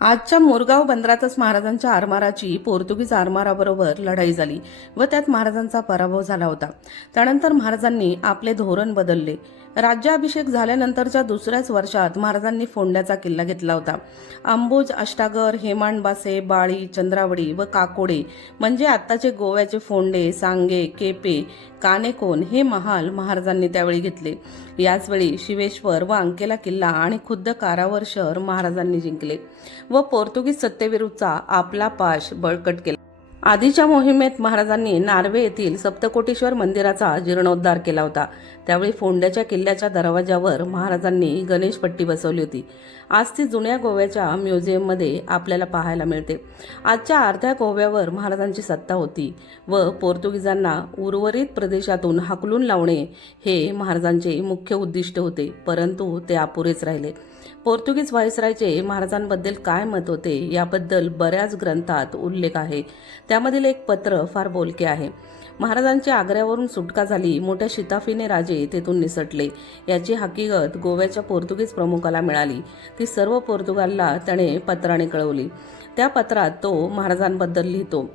आजच्या मोरगाव बंदरातच महाराजांच्या आरमाराची पोर्तुगीज आरमाराबरोबर लढाई झाली व त्यात महाराजांचा पराभव झाला होता. त्यानंतर महाराजांनी आपले धोरण बदलले. राज्याभिषेक झाल्यानंतरच्या दुसऱ्याच वर्षात महाराजांनी फोंड्याचा किल्ला घेतला होता. अंबुज अष्टागर हेमांडबासे बाळी चंद्रावडी व काकोडे म्हणजे आत्ताचे गोव्याचे फोंडे सांगे केपे कानेकोन हे महाल महाराजांनी त्यावेळी घेतले. याचवेळी शिवेश्वर व अंकेला किल्ला आणि खुद्द कारावर शहर महाराजांनी जिंकले. व पोर्तुगीज सत्तेविरुद्धचा आपला पाश बळकट केला. आधीच्या मोहिमेत महाराजांनी नार्वे येथील सप्तकोटेश्वर मंदिराचा जीर्णोद्धार केला होता. त्यावेळी फोंड्याच्या किल्ल्याच्या दरवाजावर महाराजांनी गणेशपट्टी बसवली होती. आज ती जुन्या गोव्याच्या म्युझियममध्ये आपल्याला पाहायला मिळते. आजच्या अर्ध्या गोव्यावर महाराजांची सत्ता होती व पोर्तुगीजांना उर्वरित प्रदेशातून हाकलून लावणे हे महाराजांचे मुख्य उद्दिष्ट होते परंतु ते अपुरेच राहिले. पोर्तुगीज व्हायसरायचे महाराजांबद्दल काय मत होते याबद्दल बऱ्याच ग्रंथात उल्लेख आहे. त्यामधील एक पत्र फार बोलके आहे. महाराजांची आग्र्यावरून सुटका झाली. मोठ्या शिताफीने राजे तेथून निसटले. याची हकीकत गोव्याच्या पोर्तुगीज प्रमुखाला मिळाली. ती सर्व पोर्तुगालला त्याने पत्राने कळवली. त्या पत्रात तो महाराजांबद्दल लिहितो.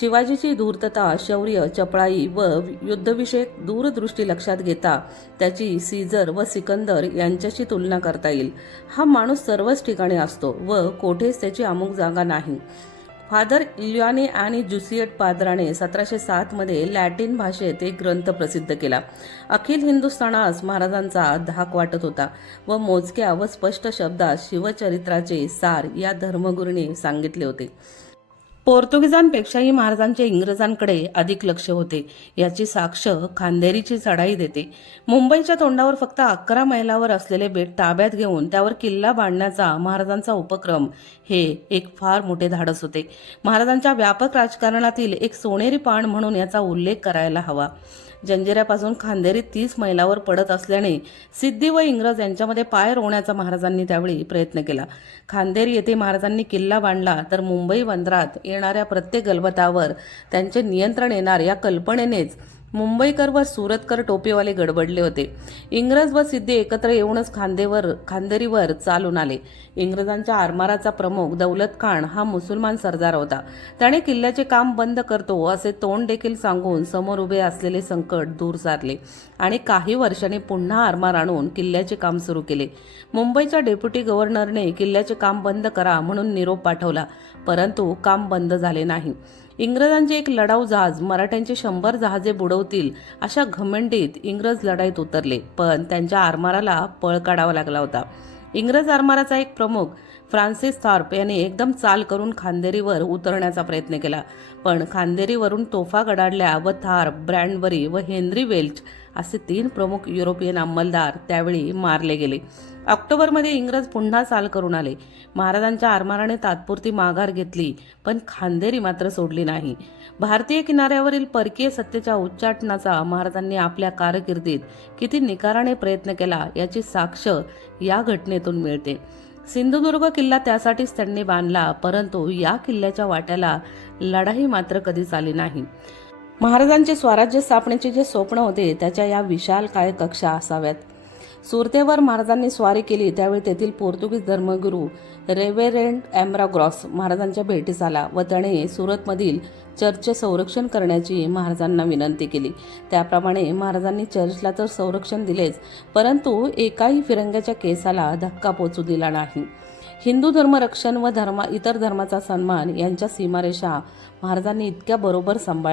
शिवाजीची धूर्तता शौर्य चपळाई व युद्धविषयक दूरदृष्टी लक्षात घेता त्याची सीझर व सिकंदर यांच्याशी तुलना करता येईल. हा माणूस सर्वच ठिकाणी असतो व कोठेच त्याची अमुक जागा नाही. फादर इलियाने आणि जुसियट पादराने सतराशे सातमध्ये लॅटिन भाषेत एक ग्रंथ प्रसिद्ध केला. अखिल हिंदुस्थानास महाराजांचा धाक वाटत होता व मोजक्या व स्पष्ट शब्दात शिवचरित्राचे सार या धर्मगुरूने सांगितले होते. पोर्तुगीजांपेक्षाही महाराजांचे इंग्रजांकडे अधिक लक्ष होते. याची साक्ष खांदेरीची चढाई देते. मुंबईच्या तोंडावर फक्त अकरा मैलावर असलेले बेट ताब्यात घेऊन त्यावर किल्ला बांधण्याचा महाराजांचा उपक्रम हे एक फार मोठे धाडस होते. महाराजांच्या व्यापक राजकारणातील एक सोनेरी पाण म्हणून याचा उल्लेख करायला हवा. जंजिऱ्यापासून खांदेरी तीस मैलावर पडत असल्याने सिद्धी व इंग्रज यांच्यामध्ये पाय रोवण्याचा महाराजांनी त्यावेळी प्रयत्न केला. खांदेरी येथे महाराजांनी किल्ला बांधला तर मुंबई बंदरात येणाऱ्या प्रत्येक गलबतावर त्यांचे नियंत्रण येणार या कल्पनेनेच मुंबईकर व सुरतकर टोपीवाले गडबडले होते. इंग्रज व सिद्धी एकत्र येऊनच खांदेवर खांदेरीवर चालून आले. इंग्रजांच्या आरमाराचा प्रमुख दौलत खान हा मुसलमान सरदार होता. त्याने किल्ल्याचे काम बंद करतो असे तोंड देखील सांगून समोर उभे असलेले संकट दूर सारले आणि काही वर्षांनी पुन्हा आरमार आणून किल्ल्याचे काम सुरू केले. मुंबईच्या डेप्युटी गव्हर्नरने किल्ल्याचे काम बंद करा म्हणून निरोप पाठवला परंतु काम बंद झाले नाही. इंग्रजांचे एक लढाऊ जहाज मराठ्यांचे शंभर जहाजे बुडवतील अशा घमंडीत इंग्रज लढाईत उतरले पण त्यांच्या आरमाराला पळ काढावा लागला होता. इंग्रज आरमाराचा एक प्रमुख फ्रान्सिस थॉर्प याने एकदम चाल करून खांदेरीवर उतरण्याचा प्रयत्न केला. पण खांदेरीवरून तोफा गडाडल्या व थार ब्रँडबरी व हेनरी वेल्च असे तीन प्रमुख युरोपियन अंमलदार त्यावेळी मारले गेले. ऑक्टोबरमध्ये इंग्रज पुन्हा चाल करून आले. महाराजांच्या आरमाराने तात्पुरती माघार घेतली पण खांदेरी मात्र सोडली नाही. भारतीय किनाऱ्यावरील परकीय सत्तेच्या उच्चाटनाचा महाराजांनी आपल्या कारकिर्दीत किती निकाराने प्रयत्न केला याची साक्ष या घटनेतून मिळते. सिंधुदुर्ग किल्ला त्यासाठीच त्यांनी बांधला परंतु या किल्ल्याच्या वाट्याला लढाई मात्र कधीच आली नाही. महाराजांचे स्वराज्य स्थापनेचे जे स्वप्न होते त्याच्या या विशाल काय कक्षा असाव्यात. सुरतेवर महाराजांनी स्वारी केली त्यावेळी तेथील पोर्तुगीज धर्मगुरू रेव्हरेंड ॲम्राग्रॉस महाराजांच्या भेटीस आला व त्याने सुरतमधील चर्चचे संरक्षण करण्याची महाराजांना विनंती केली. त्याप्रमाणे महाराजांनी चर्चला तर संरक्षण दिलेच परंतु एकाही फिरंग्याच्या केसाला धक्का पोचू दिला नाही. हिंदू धर्मरक्षण व धर्मा इतर धर्माचा सन्मान यांच्या सीमारेषा महाराजांनी इतक्या बरोबर सांभाळ